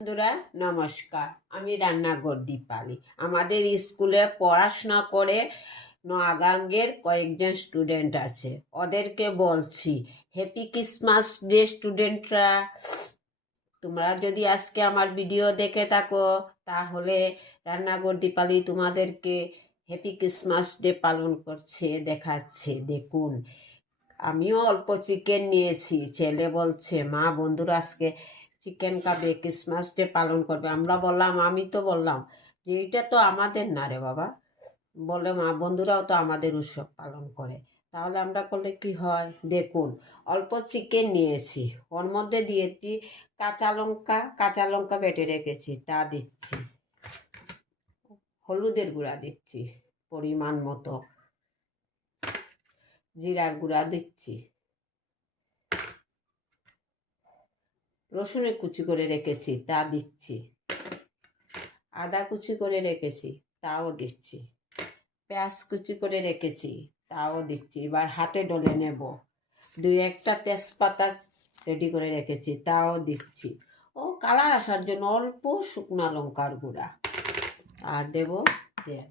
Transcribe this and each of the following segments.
বন্ধুরা নমস্কার, আমি রান্নাঘর দীপালি। আমাদের স্কুলে পড়াশোনা করে নোয়াগাঙ্গের কয়েকজন স্টুডেন্ট আছে, ওদেরকে বলছি হ্যাপি ক্রিসমাস ডে স্টুডেন্টরা। তোমরা যদি আজকে আমার ভিডিও দেখে থাকো তাহলে রান্নাঘর দীপালি তোমাদেরকে হ্যাপি ক্রিসমাস ডে পালন করছে, দেখাচ্ছে। দেখুন, আমিও অল্প চিকেন নিয়েছি। ছেলে বলছে মা বন্ধুরা আজকে চিকেন খাবে, ক্রিসমাস ডে পালন করবে। আমি তো বললাম যে এটা তো আমাদের না রে বাবা। বলে মা বন্ধুরাও তো আমাদের উৎসব পালন করে, তাহলে আমরা করলে কি হয়। দেখুন, অল্প চিকেন নিয়েছি, ওর মধ্যে দিয়েছি কাঁচা লঙ্কা বেটে রেখেছি, তা দিচ্ছি। হলুদের গুঁড়া দিচ্ছি পরিমাণ মতো, জিরার গুঁড়া দিচ্ছি, রসুনের কুচি করে রেখেছি তা দিচ্ছি, আদা কুচি করে রেখেছি তাও দিচ্ছি, পেঁয়াজ কুচি করে রেখেছি তাও দিচ্ছি। এবার হাতে ডলে নেব। দুই একটা তেজপাতা রেডি করে রেখেছি তাও দিচ্ছি। ও কালার আসার জন্য অল্প শুকনো লঙ্কার গুঁড়া আর দেব তেল।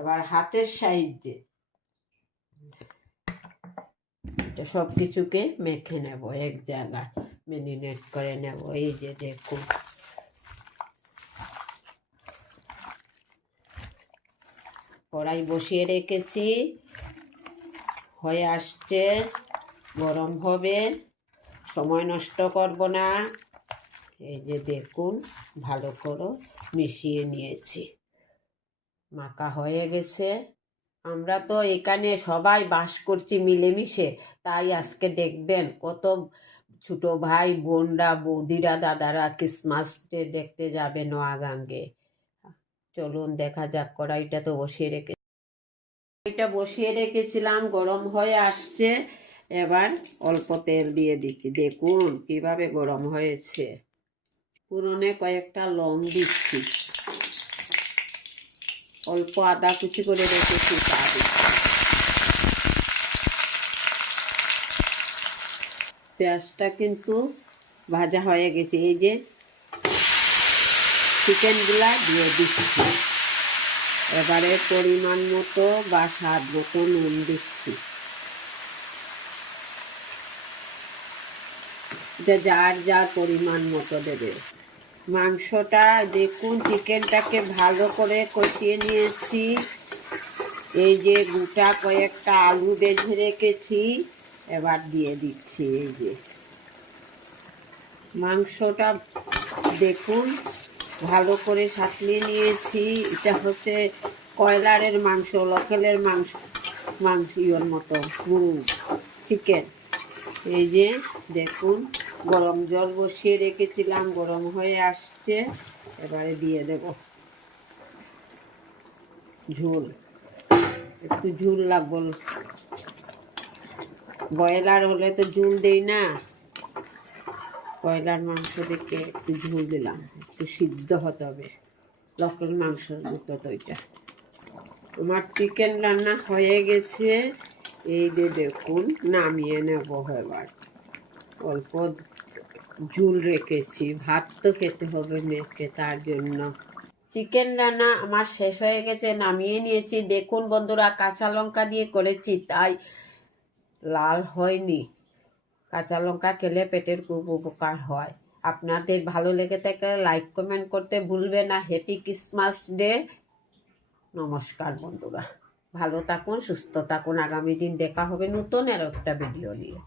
এবার হাতের সাহায্যে এটা সব কিছুকে মেখে নেব, এক জায়গায় ম্যারিনেট করে নেব। এই যে দেখুন, কড়াই বসিয়ে রেখেছি, হয়ে আসছে, গরম হবে, সময় নষ্ট করব না। এই যে দেখুন, ভালো করে মিশিয়ে নিয়েছি, মাখা হয়ে গেছে। আমরা তো এখানে সবাই বাস করছি মিলেমিশে, তাই আজকে দেখবেন কত ছোট ভাই বোনরা, বৌদিরা, দাদারা ক্রিসমাস ডে দেখতে যাবে নোয়াগাঙ্গে। চলুন দেখা যাক। কড়াইটা বসিয়ে রেখেছিলাম, গরম হয়ে আসছে। এবার অল্প তেল দিয়ে দিচ্ছি। দেখুন কিভাবে গরম হয়েছে। পুরনে কয়েকটা লং দিচ্ছি, অল্প আদা কুচি করে রেখেছি তা দিচ্ছি। পেঁয়াজটা কিন্তু ভাজা হয়ে গেছে। এই যে চিকেনগুলা দিয়ে দিচ্ছি। এবারে পরিমাণ মতো বা স্বাদ মতো নুন দিচ্ছি। এটা যার যার পরিমাণ মতো দেবে। মাংসটা দেখুন, চিকেনটাকে ভালো করে কষিয়ে নিয়েছি। এই যে গোটা কয়েকটা আলু বেজে রেখেছি, এবার দিয়ে দিচ্ছি। এই যে মাংসটা দেখুন ভালো করে সাঁতলিয়ে নিয়েছি। এটা হচ্ছে কয়লারের মাংস, লোকেলের মাংস ইয়ের মতো গরু চিকেন। এই যে দেখুন, গরম জল বসিয়ে রেখেছিলাম, গরম হয়ে আসছে। এবারে দিয়ে দেব ঝোল। একটু ঝোল লাগবে, ব্রয়লার হলে তো ঝোল দেই না, ব্রয়লার মাংস দেখে একটু ঝোল দিলাম। একটু সিদ্ধ হতে হবে, লোকাল মাংসের মতো তো এটা। আমার চিকেন রান্না হয়ে গেছে। এই যে দেখুন, নামিয়ে নেব। এবার অল্প ঝোল রেখেছি, ভাত তো খেতে হবে মেয়েকে, তার জন্য। চিকেন রান্না আমার শেষ হয়ে গেছে, নামিয়ে নিয়েছি। দেখুন বন্ধুরা, কাঁচা লঙ্কা দিয়ে করেছি তাই লাল হয়নি। কাঁচা লঙ্কা খেলে পেটের খুব উপকার হয়। আপনাদের ভালো লেগে থাকলে লাইক কমেন্ট করতে ভুলবে না। Happy Christmas day. নমস্কার বন্ধুরা, ভালো থাকুন, সুস্থ থাকুন। আগামী দিন দেখা হবে নতুন আর একটা ভিডিও নিয়ে।